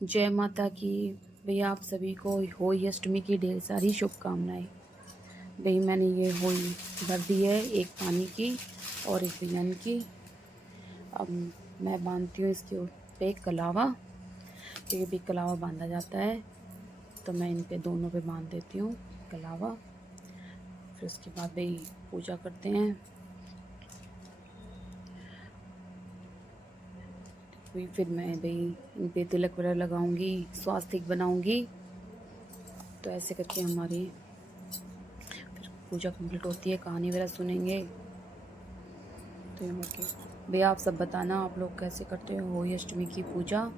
जय माता की। भैया आप सभी को होली अष्टमी की ढेर सारी शुभकामनाएं। भाई मैंने ये होली भर दी है, एक पानी की और एक बिरयानी की। अब मैं बांधती हूँ इसके पे कलावा, क्योंकि भी कलावा बांधा जाता है, तो मैं इन पे दोनों पे बांध देती हूँ कलावा। फिर उसके बाद भाई पूजा करते हैं। फिर मैं भाई इन पे तिलक वगैरह लगाऊंगी, स्वास्तिक बनाऊंगी। तो ऐसे करके हमारी फिर पूजा कंप्लीट होती है, कहानी वगैरह सुनेंगे। तो ये करके भैया आप सब बताना आप लोग कैसे करते हो होली अष्टमी की पूजा।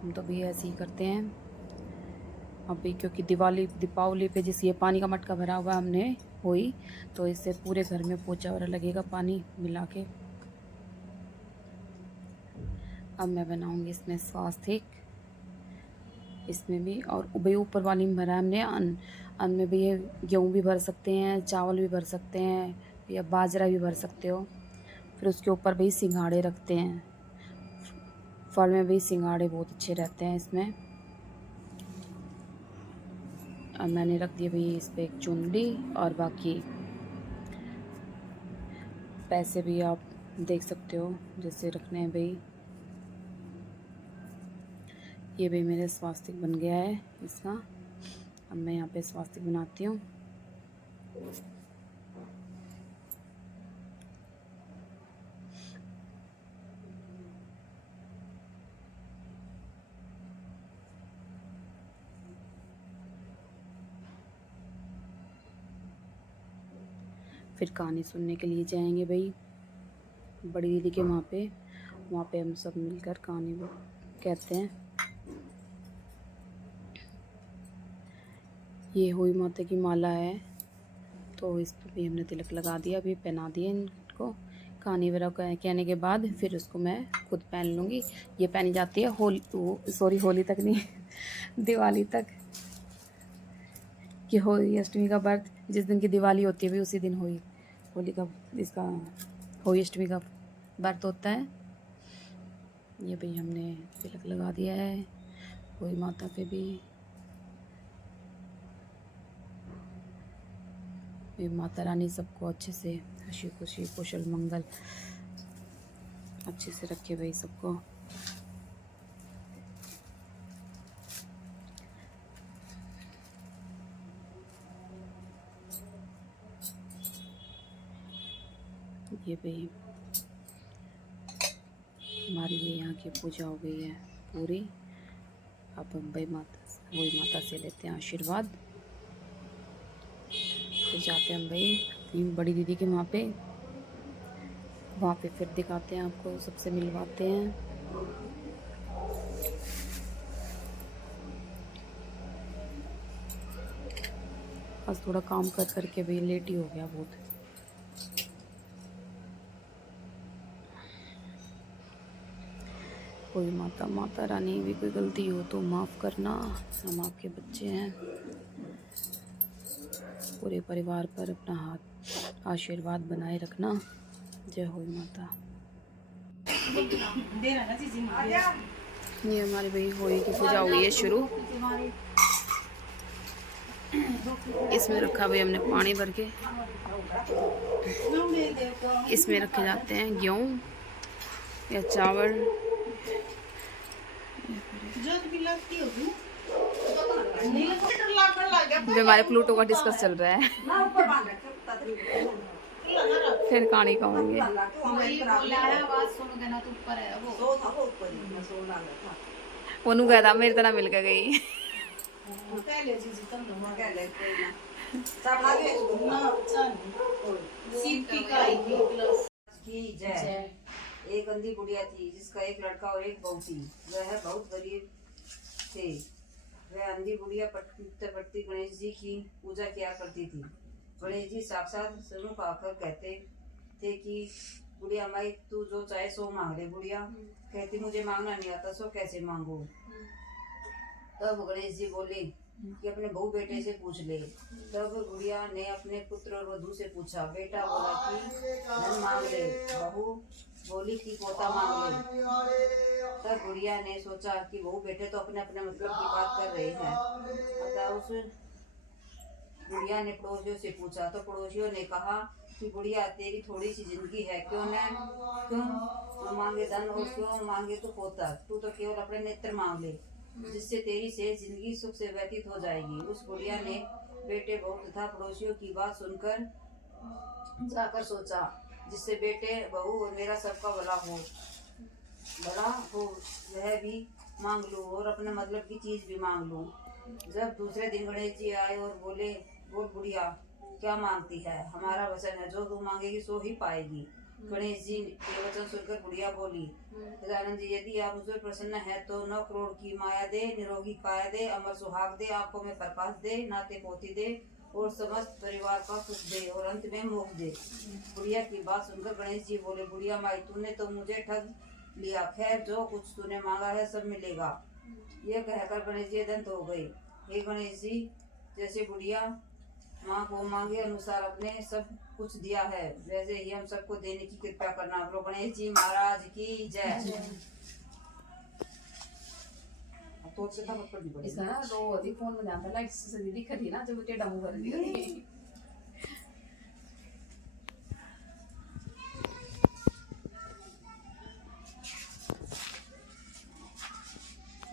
हम तो भैया ऐसे ही करते हैं। अभी क्योंकि दीपावली पे जिस ये पानी का मटका भरा हुआ हमने हुई, तो इससे पूरे घर में पोछा वगैरह लगेगा पानी मिला के। अब मैं बनाऊंगी इसमें स्वास्तिक, इसमें भी। और भाई ऊपर वाली में भरा है हमने अन्न में भी, ये गेहूँ भी भर सकते हैं, चावल भी भर सकते हैं, या बाजरा भी भर सकते हो। फिर उसके ऊपर भी सिंघाड़े रखते हैं। फल में भी सिंघाड़े बहुत अच्छे रहते हैं इसमें। अब मैंने रख दिया भाई इस पर एक चुनरी, और बाकी पैसे भी आप देख सकते हो जैसे रखने हैं भाई। ये भी मेरे स्वास्तिक बन गया है इसका। अब मैं यहाँ पे स्वास्तिक बनाती हूँ। फिर कहानी सुनने के लिए जाएंगे भाई बड़ी दीदी के वहाँ पे हम सब मिलकर कहानी वो कहते हैं। ये हुई माता की माला है, तो इस पर भी हमने तिलक लगा दिया, अभी पहना दिया इनको। कहानी वगैरह कहने के बाद फिर उसको मैं खुद पहन लूँगी। ये पहनी जाती है होली तक नहीं दिवाली तक। कि होली अष्टमी का व्रत जिस दिन की दिवाली होती है भी उसी दिन होली का इसका होली अष्टमी का व्रत होता है। ये भाई हमने तिलक लगा दिया है होली माता पे भी। ये माता रानी सबको अच्छे से हंसी खुशी कुशल मंगल अच्छे से रखे भाई सबको। ये भाई हमारी ये यहाँ की पूजा हो गई है पूरी। अब हम भाई वही माता से लेते हैं आशीर्वाद। फिर जाते हैं हम भाई बड़ी दीदी के वहाँ पे फिर दिखाते हैं आपको, सबसे मिलवाते हैं। आज थोड़ा काम कर करके भाई लेट ही हो गया बहुत। कोई माता रानी भी कोई गलती हो तो माफ़ करना, हम आपके बच्चे हैं। पूरे परिवार पर अपना हाथ आशीर्वाद बनाए रखना। जय हो माता। ये हमारी भाई होली की पूजा हो गई है शुरू। इसमें रखा भाई हमने पानी भर के। इसमें रखे जाते हैं गेहूँ या चावल। जो हमारे प्लूटो का डिस्कस चल रहा है फिर कहानी कहूँगी। वो नु गया था मेरी तरह मिल के गई। एक अंधी बुढ़िया थी जिसका एक लड़का और एक बहू थी। वह बहुत गरीब थे। वह अंधी बुढ़िया पटती गणेश जी की पूजा किया करती थी। गणेश जी साक्षात स्वरूप आकर कहते थे कि बुढ़िया माई तू जो चाहे सो मांग ले। बुढ़िया कहती मुझे मांगना नहीं आता, सो कैसे मांगू। तब गणेश जी बोले कि अपने बहू बेटे से पूछ ले। तब बुढ़िया ने अपने पुत्र और वधू से पूछा। बेटा बोला कि धन मांग ले, बहू बोली कि पोता मांग ले। तब बुढ़िया ने सोचा कि बहू बेटे तो अपने अपने मतलब की बात कर रहे हैं। अतः उस बुढ़िया ने पड़ोसियों से पूछा तो पड़ोसियों ने कहा कि बुढ़िया तेरी थोड़ी सी जिंदगी है, क्यों मांगे धन और क्यों मांगे तू पोता, तू तो केवल अपने नेत्र मांग ले, जिससे तेरी शेष जिंदगी सुख से व्यतीत हो जाएगी। उस बुढ़िया ने बेटे बहू तथा पड़ोसियों की बात सुनकर जाकर सोचा जिससे बेटे बहू और मेरा सबका भला हो वह भी मांग लूं और अपने मतलब की चीज भी मांग लूं। जब दूसरे दिन गणेश जी आए और बोले, बोल बुढ़िया क्या मांगती है, हमारा वचन है जो तू मांगेगी सो ही पाएगी। गणेश जी के वचन सुनकर बुढ़िया बोली, गजानन जी यदि आप मुझ पर प्रसन्न है तो 9 करोड़ की माया दे, निरोगी काया दे, अमर सुहाग दे, आंखों में प्रकाश दे, नाते पोती दे और समस्त परिवार का सुख दे और अंत में मोक्ष दे। बुढ़िया की बात सुनकर गणेश जी बोले, बुढ़िया माई तूने तो मुझे ठग लिया, खैर जो कुछ तूने मांगा है सब मिलेगा। यह कहकर गणेश जी दंत हो गए। हे गणेश जी, जैसे बुढ़िया माँ को मांगे अनुसार अपने सब कुछ दिया है वैसे ही हम सबको देने की कृपा करना। बोलो गणेश जी महाराज की जय। तो से मत पड़ी पड़ी इसका ना रो अभी फोन में जाता लाइट से दीदी खड़ी ना जब टेढ़ा मुंह कर दी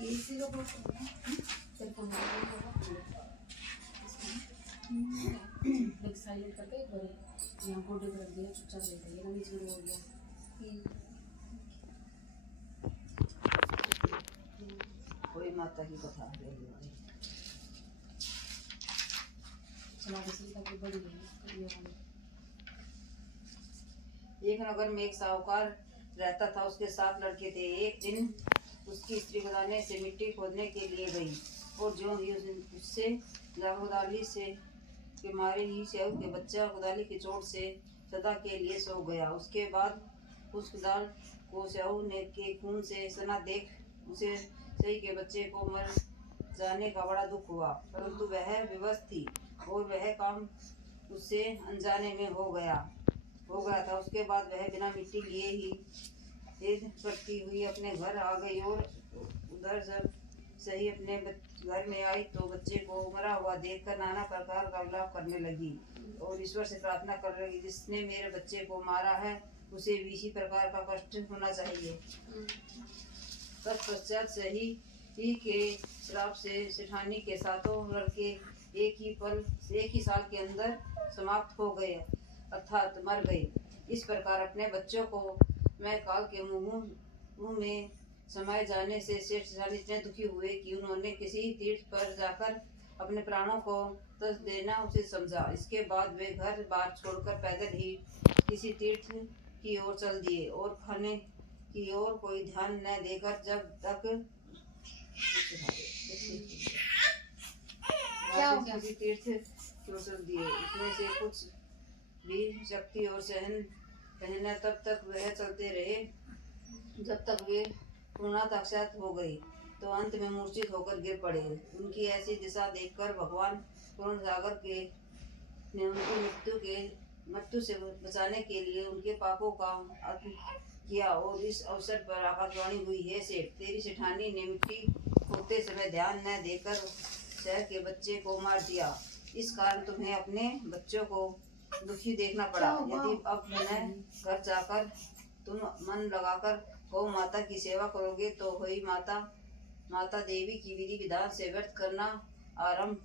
इसी लोग टेलीफोन एक साइलेंट करके एक बार यहाँ गोडे पर रख दिया चुपचाप लेता है ये ना बीच में हो गया कोई माता की कथा चला दूसरी का भी बड़ी है एक नगर में एक साहूकार रहता था, उसके 7 लड़के थे। एक दिन उसकी स्त्री खदाने से मिट्टी खोदने के लिए गई और जो ही उससे कुदाली से के मारे ही सेव के बच्चा कुदाली की चोट से सदा के लिए सो गया। उसके बाद उस कुदाल को सेव ने के खून से सना देख उसे सही के बच्चे को मर जाने का बड़ा दुख हुआ, परंतु वह विवश थी और वह काम उससे अनजाने में हो गया था। उसके बाद वह बिना मिट्टी लिए ही करती हुई अपने घर आ गई और उधर जब सही अपने घर में आई तो बच्चे को मरा हुआ देखकर नाना प्रकार का विलाप करने लगी और ईश्वर से प्रार्थना कर लगी, जिसने मेरे बच्चे को मारा है उसे भी इसी प्रकार का कष्ट होना चाहिए। तत्पश्चात सही के श्राप से सेठानी के 7 लड़के एक ही साल के अंदर समाप्त हो गए अर्थात मर गए। इस प्रकार अपने बच्चों को मैं काल के मुंह में समाये जाने से सेठ सेठानी इतने दुखी हुए कि उन्होंने किसी तीर्थ पर जाकर अपने प्राणों को तज देना उचित समझा। इसके बाद वे घर बार छोड़कर पैदल ही किसी तीर्थ की ओर चल दिए और खाने की ओर कोई ध्यान न देकर जब तक किसी तीर्थ की ओर चल दिए इसमें से कुछ भी शक्ति और सहन पहना तब तक वह चलते रहे जब तक वे पूर्णतः साक्षात हो गए तो अंत में मूर्छित होकर गिर पड़े। उनकी ऐसी दिशा देखकर भगवान पूर्ण सागर के ने उनको मृत्यु से बचाने के लिए उनके पापों का किया और इस अवसर पर आकाशवाणी हुई, हे सेठ तेरी सेठानी ने मिट्टी खोदते समय ध्यान न देकर शहर के बच्चे को मार दिया, इस कारण तुम्हें अपने बच्चों को दुखी देखना पड़ा। यदि अब पुनः घर जाकर तुम मन लगाकर गौ माता की सेवा करोगे तो वही माता देवी की विधि विधान से व्यर्थ करना आरंभ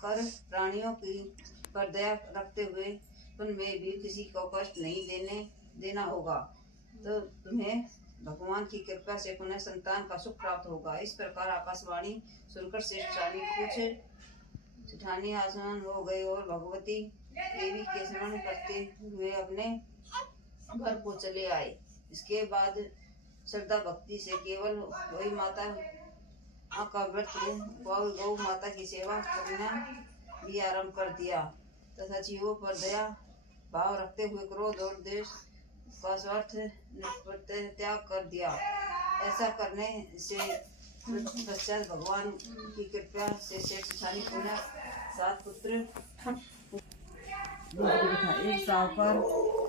कर प्राणियों की पर दया रखते हुए उनमें भी किसी को कष्ट नहीं देना होगा, तो तुम्हें भगवान की कृपा से पुनः संतान का सुख प्राप्त होगा। इस प्रकार आकाशवाणी सुनकर सेठानी आसमान हो गई और भगवती देवी के स्मरण करते हुए अपने घर को चले आए। इसके बाद श्रद्धा भक्ति से केवल वही माता का व्रत गौ माता की सेवा करना भी आरंभ कर दिया तथा जीवों पर दया भाव रखते हुए क्रोध और द्वेष का स्वार्थ त्याग कर दिया। ऐसा करने से पश्चात भगवान की कृपा से सेठानी पुनः 7 पुत्र। एक साहूकार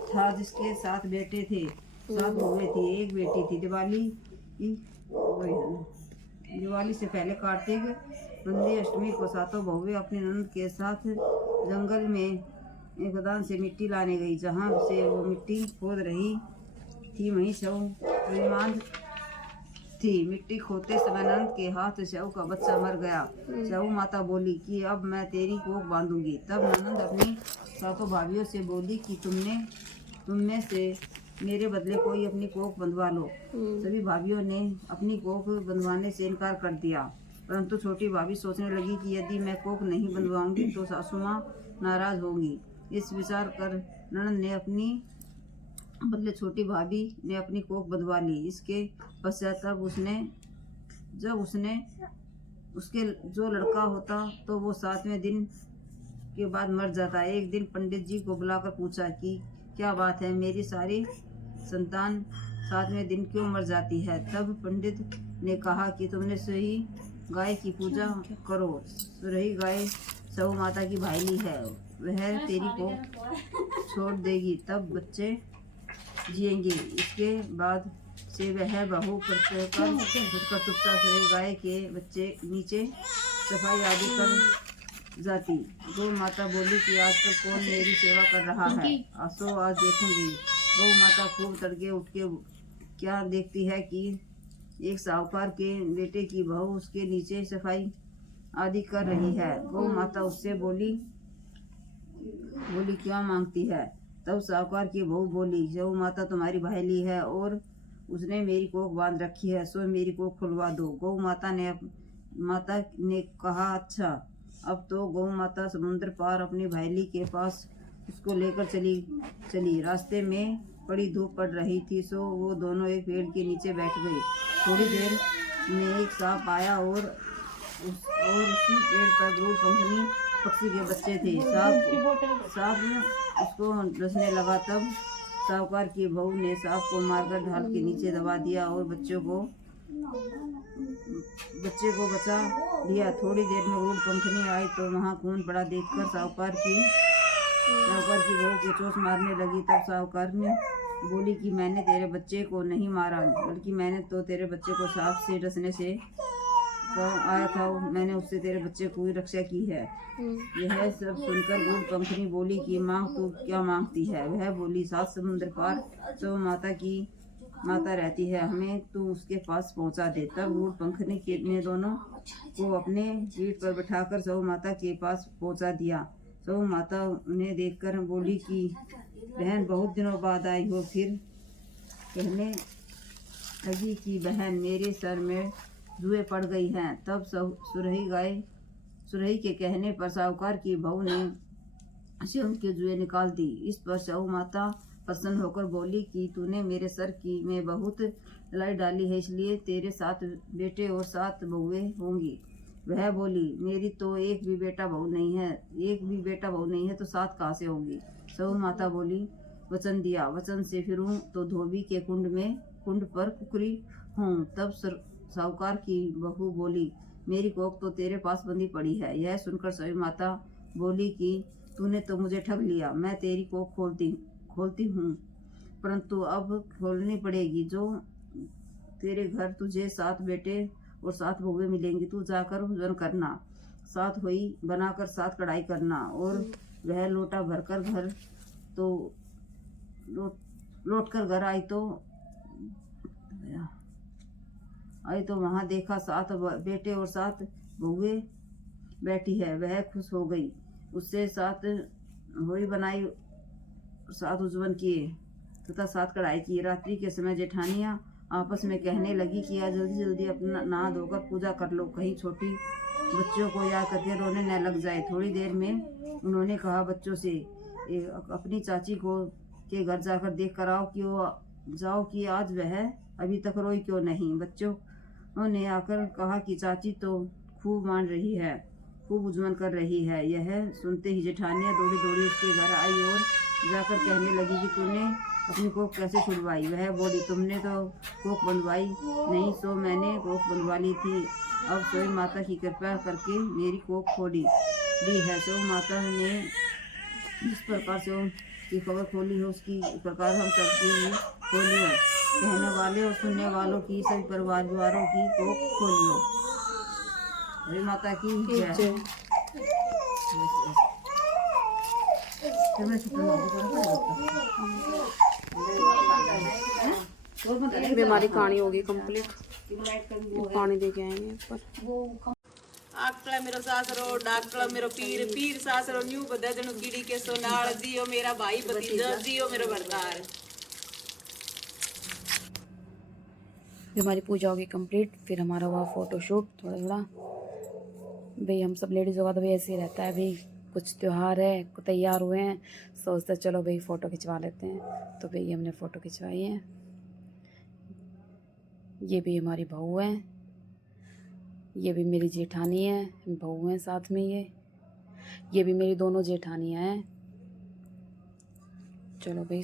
था जिसके 7 बेटे थे। 7 बहुएं थी, एक बेटी थी। दिवाली की वही है ना। दिवाली से पहले कार्तिक नंदी अष्टमी को 7 बहुएं अपनी नंद के साथ जंगल में एक खदान से मिट्टी लाने गई। जहाँ से वो मिट्टी खोद रही थी वहीं शव विमान थी। मिट्टी खोदते समय नंद के हाथ शव का बच्चा मर गया। शव माता बोली कि अब मैं तेरी कोख बांधूंगी। तब ननद अपनी 7 भाभियों से बोली कि तुम में से मेरे बदले कोई अपनी कोख बंधवा लो। सभी भाभियों ने अपनी कोख बंधवाने से इनकार कर दिया, परंतु छोटी भाभी सोचने लगी कि यदि मैं कोख नहीं बंधवाऊंगी तो सासू माँ नाराज होगी। इस विचार कर ननद ने अपनी बदले छोटी भाभी ने अपनी कोख बंधवा ली। इसके पश्चात जब उसने उसके जो लड़का होता तो वो 7वें दिन के बाद मर जाता। एक दिन पंडित जी को बुलाकर पूछा कि क्या बात है, मेरी सारी संतान 7वें दिन क्यों मर जाती है। तब पंडित ने कहा कि तुमने सही गाय की पूजा करो। सुरही गाय सऊ माता की भाईली है, वह तेरी को छोड़ देगी, तब बच्चे जिएंगे। इसके बाद से वह बहू कर चुपचाप सुरही गाय के बच्चे नीचे सफाई आदि कर जाती। गौ माता बोली कि आजकल कौन मेरी सेवा कर रहा है, असो आज देखूंगी। गौ माता खूब तड़के उठ के क्या देखती है कि एक साहूकार के बेटे की बहू उसके नीचे सफाई आदि कर रही है। गौ माता उससे बोली क्या मांगती है। तब साहूकार की बहू बोली, गौ माता तुम्हारी भाईली है और उसने मेरी कोख बांध रखी है, सो मेरी कोख खुलवा दो। गौ माता ने कहा अच्छा। अब तो गौ माता समुद्र पार अपनी भाईली के पास उसको लेकर चली। रास्ते में बड़ी धूप पड़ रही थी, सो वो दोनों एक पेड़ के नीचे बैठ गई। थोड़ी देर में एक सांप आया और उसी पेड़ पर गरुड़ पंखनी पक्षी के बच्चे थे। सांप उसको डसने लगा। तब साहूकार की बहू ने सांप को मारकर ढाल के नीचे दबा दिया और बच्चे को बचा लिया। थोड़ी देर में गरुड़ पंखनी आई तो वहाँ खून पड़ा देखकर साहूकार की बहू को चोट मारने लगी। तब साहूकार ने बोली कि मैंने तेरे बच्चे को नहीं मारा, बल्कि मैंने तो तेरे बच्चे को सांप से डसने से आया था, मैंने उससे तेरे बच्चे की रक्षा की है। यह सब सुनकर गरुड़ पंखनी बोली कि माँ तू क्या मांगती है। वह बोली 7 समुद्र पार सौ माता रहती है, हमें तू उसके पास पहुँचा दे। तब गरुड़ पंखनी ने दोनों को अपने पीठ पर बिठाकर सौ माता के पास पहुँचा दिया। सौ माता उन्हें देखकर बोली कि बहन बहुत दिनों बाद आई हो। फिर कहने लगी कि बहन मेरे सर में जुएं पड़ गई हैं। तब सुरही के कहने पर साहूकार की बहू ने से उनके जुएं निकाल दी। इस पर सऊ माता प्रसन्न होकर बोली कि तूने मेरे सर में बहुत लाई डाली है, इसलिए तेरे 7 बेटे और 7 बहुएं होंगी। वह बोली मेरी तो एक भी बेटा बहू नहीं है तो 7 कहाँ से होंगी। सऊ माता बोली वचन दिया, वचन से फिरूं तो धोबी के कुंड पर कुकरी हूँ। तब साहूकार की बहू बोली मेरी कोख तो तेरे पास बंधी पड़ी है। यह सुनकर सभी माता बोली कि तूने तो मुझे ठग लिया, मैं तेरी कोख खोलती हूँ, परंतु अब खोलनी पड़ेगी। जो तेरे घर तुझे 7 बेटे और 7 बहुएं मिलेंगी, तू जाकर भोजन करना, 7 होई बनाकर 7 कढ़ाई करना। और वह लोटा भरकर घर तो लौट कर घर आई तो वहाँ देखा 7 बेटे और 7 बहुएं बैठी है। वह खुश हो गई, उससे 7 होई बनाई, 7 उजवन किए तथा 7 कढ़ाई की। रात्रि के समय जेठानियाँ आपस में कहने लगी कि आज जल्दी अपना नहा धोकर पूजा कर लो, कहीं छोटी बच्चों को याद करके रोने न लग जाए। थोड़ी देर में उन्होंने कहा बच्चों से अपनी चाची के घर जाकर देख कर जाओ कि आज वह अभी तक रोई क्यों नहीं। बच्चों ने आकर कहा कि चाची तो खूब मान रही है, खूब उजमन कर रही है। यह सुनते ही जेठानियाँ दौड़ी उसके घर आई और जाकर कहने लगी कि तूने अपनी कोख कैसे छुड़वाई। वह बोली तुमने तो कोख बंधवाई नहीं, सो मैंने कोख बंधवा ली थी। अब सोई माता की कृपा करके मेरी कोख खोली दी है। सो माता ने जिस प्रकार से की खबर खोली है उसकी प्रकार हम सबकी खोलियो, कहने वाले और सुनने वालों की सभी परिवारों की कोख खोलियो। अरे माता की जय। फिर मैं छुट्टी मांगू अभी हमारी कहानी होगी कंप्लीट। पानी दे के आएंगे ऊपर। आकड़ा मेरो सासरो डाकड़ा मेरो पीर पीर सासरो न्यू बदा जनु कीड़ी के सोनार जियो मेरा भाई भतीजा जियो मेरो भरतार। भी हमारी पूजा होगी कंप्लीट। फिर हमारा हुआ फोटोशूट थोड़ा थोड़ा। भाई हम सब लेडीज़ों का तो भाई ऐसे ही रहता है, भाई कुछ त्यौहार है, तैयार हुए हैं, सोचते चलो भाई फ़ोटो खिंचवा लेते हैं। तो भाई हमने फ़ोटो खिंचवाई है। ये भी हमारी बहू है, ये भी मेरी जेठानी है, बहू हैं साथ में। ये भी मेरी दोनों जेठानियाँ हैं। चलो भाई